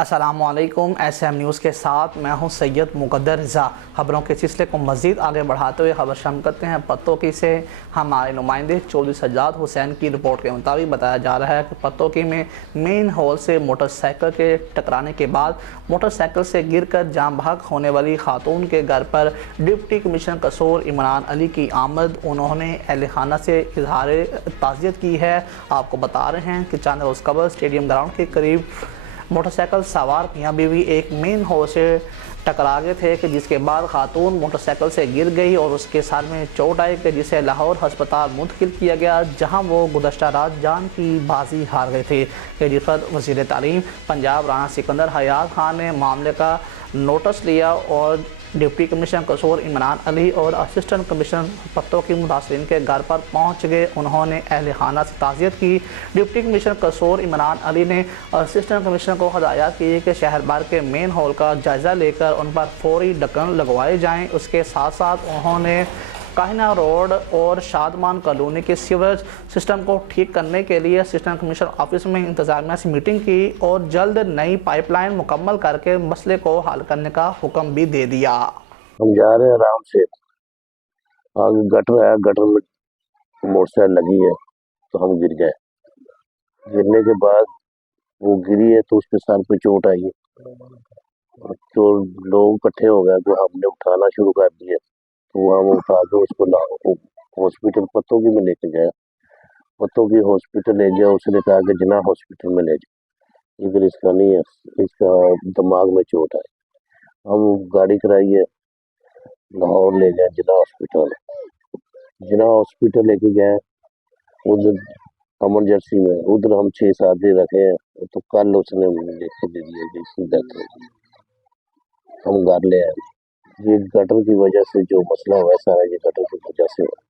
अस्सलामुअलैकुम। SM news के साथ मैं हूं सैयद मुक़द्दर रज़ा। खबरों के सिलसिले को मज़ीद आगे बढ़ाते हुए खबर शामिल करते हैं पत्तोकी से। हमारे नुमाइंदे चौधरी सज्जाद हुसैन की रिपोर्ट के मुताबिक बताया जा रहा है कि पत्तोकी में मेन हॉल से मोटरसाइकिल के टकराने के बाद मोटरसाइकिल से गिरकर जान बहक होने वाली खातून के घर पर डिप्टी कमिश्नर कसूर इमरान अली की आमद। उन्होंने अहल खाना से इजहार ताज़ियत की है। आपको बता रहे हैं कि चंद रोज़ कबल स्टेडियम ग्राउंड के करीब मोटरसाइकिल सवार मियां बीवी एक मेन हॉल से टकरा गए थे कि जिसके बाद खातून मोटरसाइकिल से गिर गई और उसके सर में चोट आई कि जिसे लाहौर हस्पताल मुंतकिल किया गया, जहां वो गुज़श्ता रात जान की बाजी हार गए थे। कि जिस पर वज़ीर तालीम पंजाब राना सिकंदर हयात खान ने मामले का नोटिस लिया और डिप्टी कमिश्नर कसूर इमरान अली और असिस्टेंट कमिश्नर पत्तोकी मुतासरीन के घर पर पहुंच गए। उन्होंने अहल खाना से ताज़ियत की। डिप्टी कमिश्नर कसूर इमरान अली ने असिस्टेंट कमिश्नर को हदायत की कि शहर भर के मेन हॉल का जायज़ा लेकर उन पर फौरी ढक्कन लगवाए जाएँ। उसके साथ साथ उन्होंने काहिना रोड और शादमान कॉलोनी के सीवरेज सिस्टम को ठीक करने के लिए असिस्टेंट कमिश्नर ऑफिस में इंतजामिया से मीटिंग की और जल्द नई पाइपलाइन मुकम्मल करके मसले को हल करने का हुक्म भी दे दिया। हम जा रहे हैं आराम से, आगे गटर है, गटर में मोटरसाइकिल लगी है तो हम गिर गए। गिरने के बाद वो गिरी है तो उसके सर पे चोट आई है। तो लोग इकट्ठे हो गए तो हमने उठाना शुरू कर दिया, तो हम उठा के उसको हॉस्पिटल पत्तोकी में लेके गए। पत्तोकी हॉस्पिटल ले गया, उसने कहा कि जिना हॉस्पिटल में ले जाओ, इधर इसका नहीं है, इसका दिमाग में चोट है। हम गाड़ी कराई है, लाहौर ले गए जिला हॉस्पिटल। जिला हॉस्पिटल लेके गए, उधर इमरजेंसी में उधर हम 6-7 दिन रखे हैं, तो कल उसने लिख के दे दिया कि इसकी डेथ हो गई। हम घर ले आए। ये गटर की वजह से जो मसला हुआ है सारा ये गटर की वजह से हुआ।